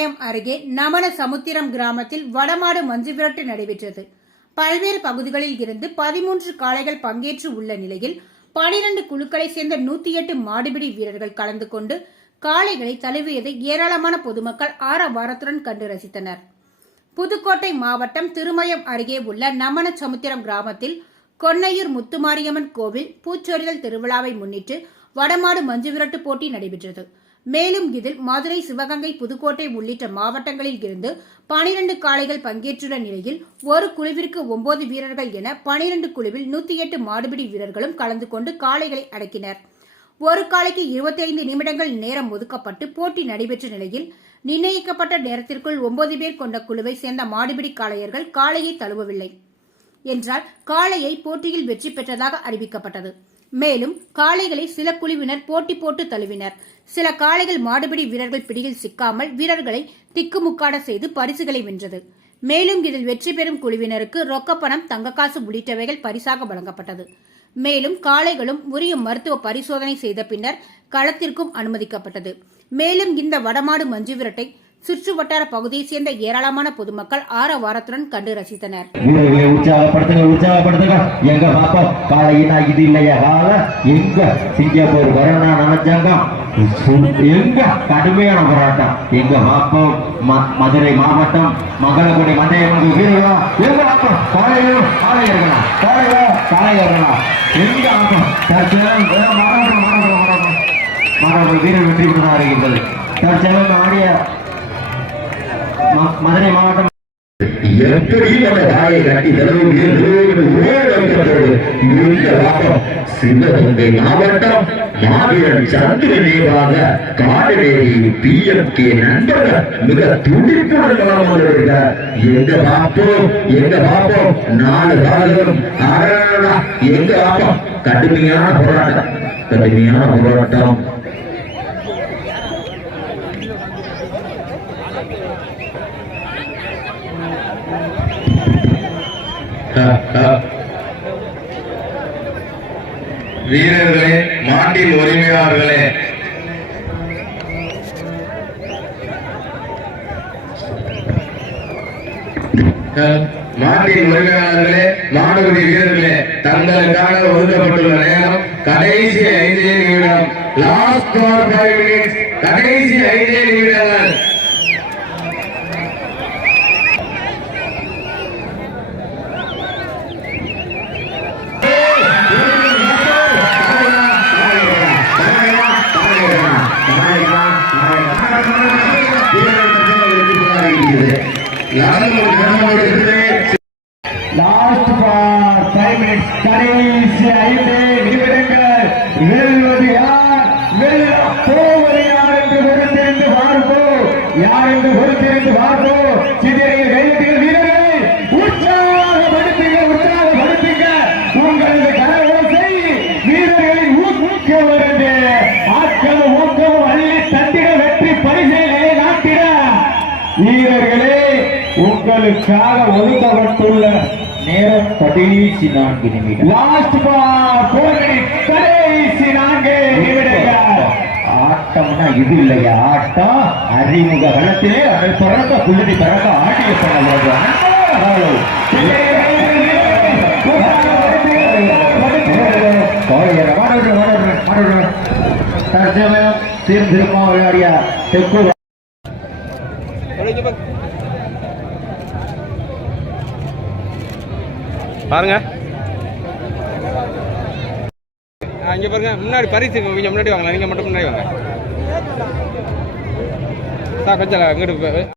பாளையம் அருகே நமன சமுத்திரம் கிராமத்தில் வடமாடு மஞ்சு விரட்டு நடைபெற்றது. பல்வேறு பகுதிகளில் இருந்து பதிமூன்று காளைகள் பங்கேற்று உள்ள நிலையில் பனிரண்டு குழுக்களை சேர்ந்த நூத்தி எட்டு மாடுபிடி வீரர்கள் கலந்து கொண்டு காளைகளை தழுவியதை ஏராளமான பொதுமக்கள் ஆரவாரத்துடன் கண்டு ரசித்தனர். புதுக்கோட்டை மாவட்டம் திருமயம் அருகே உள்ள நமன சமுத்திரம் கிராமத்தில் கொன்னையூர் முத்துமாரியம்மன் கோவில் பூச்சொரிதல் திருவிழாவை முன்னிட்டு வடமாடு மஞ்சு விரட்டு போட்டி நடைபெற்றது. மேலும் இதில் மதுரை சிவகங்கை புதுக்கோட்டை உள்ளிட்ட மாவட்டங்களில் இருந்து பனிரண்டு காளைகள் பங்கேற்றுள்ள நிலையில் ஒரு குழுவிற்கு ஒன்பது வீரர்கள் என பனிரண்டு குழுவில் நூத்தி எட்டு மாடுபிடி வீரர்களும் கலந்து கொண்டு காளைகளை அடக்கினர். ஒரு காளைக்கு 25 நிமிடங்கள் நேரம் ஒதுக்கப்பட்டு போட்டி நடைபெற்ற நிலையில் நிர்ணயிக்கப்பட்ட நேரத்திற்குள் ஒன்பது பேர் கொண்ட குழுவை சேர்ந்த மாடுபிடி காளையர்கள் காளையை தழுவவில்லை. என்றால் காளையை போட்டியில் வெற்றி பெற்றதாக அறிவிக்கப்பட்டது. மேலும் காளைகளை சில குழுவினர் போட்டி போட்டு தழுவினர். சில காளைகள் மாடுபிடி வீரர்கள் பிடியில் சிக்காமல் வீரர்களை திக்குமுக்காட செய்து பரிசுகளை வென்றது. மேலும் இதில் வெற்றி பெறும் குழுவினருக்கு ரொக்கப்பணம் தங்கக்காசு உள்ளிட்டவைகள் பரிசாக வழங்கப்பட்டது. மேலும் காளைகளும் உரிய மருத்துவ பரிசோதனை செய்த பின்னர் களத்திற்கும் அனுமதிக்கப்பட்டது. மேலும் இந்த வடமாடு மஞ்சு விரட்டை சுற்று வட்டார பகுதியை சேர்ந்த ஏராளமான பொதுமக்கள் ஆரவாரத்துடன் கண்டு ரசித்தனர். உற்சாகப்படுத்துங்க உற்சாகப்படுத்துங்க. எங்க பாப்போம் காலையினா இது இல்லையா கால எங்க சிங்கப்பூர் கொரோனா நினைச்சாங்க எங்க? கடுமையான போராட்டம். எங்க பாப்போம் மதுரை மாவட்டம் மங்களக்குடி மண்டையம்மன் வீரர்களா எங்க பாப்போம்? காலையிலும் காலையர்களா காலையா காலையர்களா எங்க பாப்போம்? தற்செயலும் மாணவர்கள் மாணவர்கள் மாணவர்கள் மாணவர்கள் வீரர் வெற்றி பெற்றதாக இருக்கின்றது தற்செயலும் ஆடிய மதுரை மாவட்டம் எப்படி அந்த கட்டி சிவகங்கை மாவட்டம். மாவீரன் பி எம் கே நண்பர்கள் மிக துடிப்புடன் எங்க பார்ப்போம் எங்க பார்ப்போம் நாலு எங்க கடுமையான போராட்டம் கடுமையான போராட்டம் வீரர்களே மாட்டின் உரிமையாளர்களே. அஹ், மாட்டின் உரிமையாளர்களே மாணவரி வீரர்களே தங்களுக்காக ஒதுக்கப்பட்டுள்ள நேரம் கடைசி ஐந்தே நிமிடம். லாஸ்ட் கடைசி ஐந்தே நிமிடங்கள். லாஸ்ட் ஃபைவ் மினிட்ஸ் கடைசி ஐந்து நிமிடங்கள். வெல்வது யார்? வெல்ல போவது யார் என்று பொறுத்திருந்து பார்ப்போம். யார் என்று பொறுத்திருந்து பார்ப்போம்? சிதறிய உங்களுக்காக ஒதுக்கப்பட்டுள்ள நேரம் கடைசி நான்கு நிமிடம். லாஸ்ட் கடைசி நான்கு நிமிடங்கள். ஆட்டம்னா இது இல்லையா? ஆட்டம் அறிமுக களத்திலே அதை பிறந்த புழுதி பிறந்த ஆட்டிய பண்ண தற்சமயம் தீர்ந்திருமா விளையாடிய தெற்கு பாருங்க. ஆ, இங்க பாருங்க முன்னாடி பரிசு கொஞ்சம் முன்னாடி வாங்கலாம் நீங்க மட்டும் முன்னாடி வாங்க. சார் கொஞ்சம் இங்கிட்டு